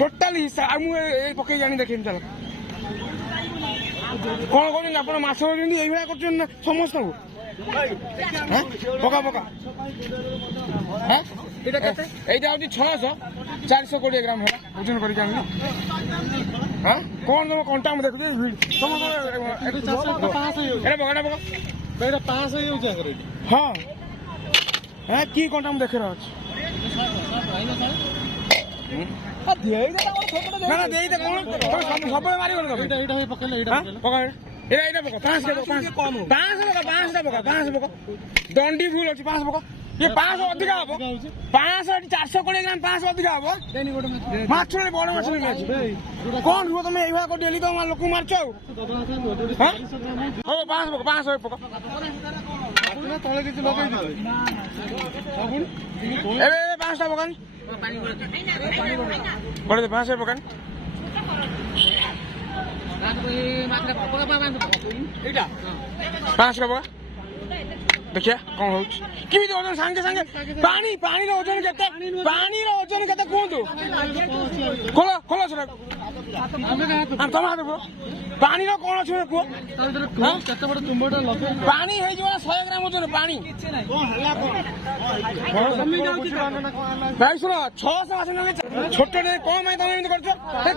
totally ପକେଇ ଜାଣି ଦେଖେଇନି ଚାଲ କଣ କରୁଛନ୍ତି ଆପଣ ମାଛ ଧରୁଛନ୍ତି ଏଇଭଳିଆ କରୁଛନ୍ତି ନା ସମସ୍ତଙ୍କୁ ପକା ପକା এইটা হচ্ছে 600 420 গ্রাম হল ওজন করিকি আনলি হ্যাঁ কোন তোমার কন্টা আমি দেখুছি হ্যাঁ হ্যাঁ কি কন্টা আমি দেখে রয়েছে না না দেই কোন সবাই মারি গেল এটা পকা 500 পকা দণ্ডি ভুল ଅଛି 500 পকা ये 500 ଅଧିକା ହବ 500 420 ଗ୍ରାମ 500 ଅଧିକା ହବ ମାଛ ବଡ ମାଛ ନେଇଛି କଣ ରୁହ ତମେ ଏଇଭଳିଆ କରି ଡେଲି ତମ ଲୋକ ମାରୁଛ ଆଉ ହଉ 500 ପକା ତଳେ କିଛି ଲଗେଇ ଏବେ 5ଟା ପକାନି ବଡ 500 ପକାନି ଏଇଟା 500 ପକା देखिए कौन हो किमिति ओजन सांगे सांगे पानी पानी रो ओजन केते कहतु खोलो खोलो सर हम तम हाथ को पानी रो कोन अछि को केते बड़ तुंबटा लगे पानी हे जो 100 ग्राम ओजन पानी कोन हल्ला भाई सुनो 600 मास ने छोटे ने कम है तमे एमति करछो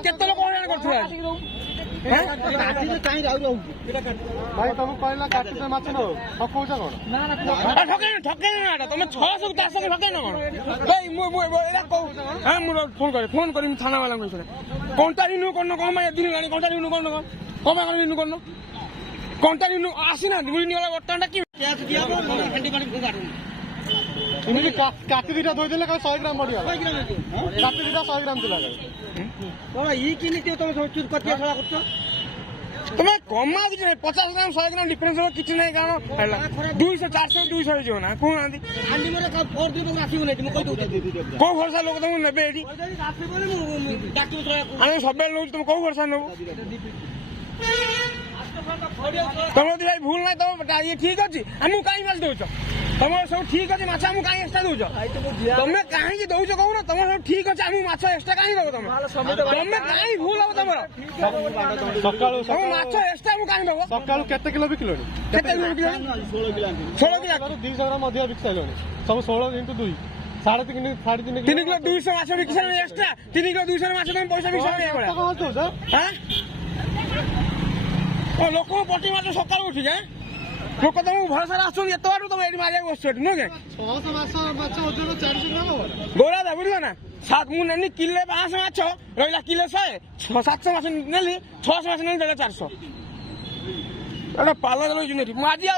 केते लोक हरान करछो भाई तुम कहला काटी माछ न ठकौछ कोन ठके ना तुम 600 400 ठके ना कोन भाई मु एला को हां मु फोन करी थाना वाला को कोनटा रिन्यू करनो कोन मैं दिन गानी कोनटा रिन्यू करनो कोन मैं रिन्यू करनो कोनटा रिन्यू आसी ना रिन्यू वाला बटनटा की टैक्स दिया हंडी पानी गाडू तुमि काटी दिटा धोइ देले का 100 ग्राम बढ़िया काटी दिटा 100 ग्राम दिला बाबा ई किनिते तुम सोचुर कतिया खला करछो तुम्हें कमा कि 50 ग्राम 100 ग्राम डिफरेंस हो किछि नै कारण 200 400 200 जो ना कोन आंदी हांडी मोरे का 4 दिन राखी बोले तुम कहि दउ को भरोसा लोक तुम नेबे एडी राखी बोले मु डाक्टर आने सबे लोग तुम को भरोसा नबो तुम भाई भूल ना तुम ये ठीक अछि हमु काई माछ दउछ तुम सब ठीक अछि माछ हमु काई एक्स्ट्रा दउछ तुम काई कि दउछ कहू ना तुम सब ठीक अछि हमु माछ एक्स्ट्रा काई दउ तुम काई भूल हो तुम सकाळो हम माछ एक्स्ट्रा हमु काई दउ सकाळो केते किलो बिकलो केते किलो 16 किलो 200 ग्राम अधिक बिकसाइलो सब 16 into 2 3.5 किलो 200 माछ बिकसाइलो एक्स्ट्रा 3 किलो 200 माछ तुम पैसा बिकसाइलो एबडा हां ओ लोक पटी माछ सकाळो उठी जा लोक तुम भरोसा आसुन एत बाटू तुम एडी मारिया बसछ न के 600 माछ ओजन 400 ग्राम हो गोरा दा बुझियो ना 7 मु नेनी किलो 500 माछ रहिला किलो 100 700 माछ नेली 600 माछ नेली 400 एटा पाला गलो जुनेटी मारिया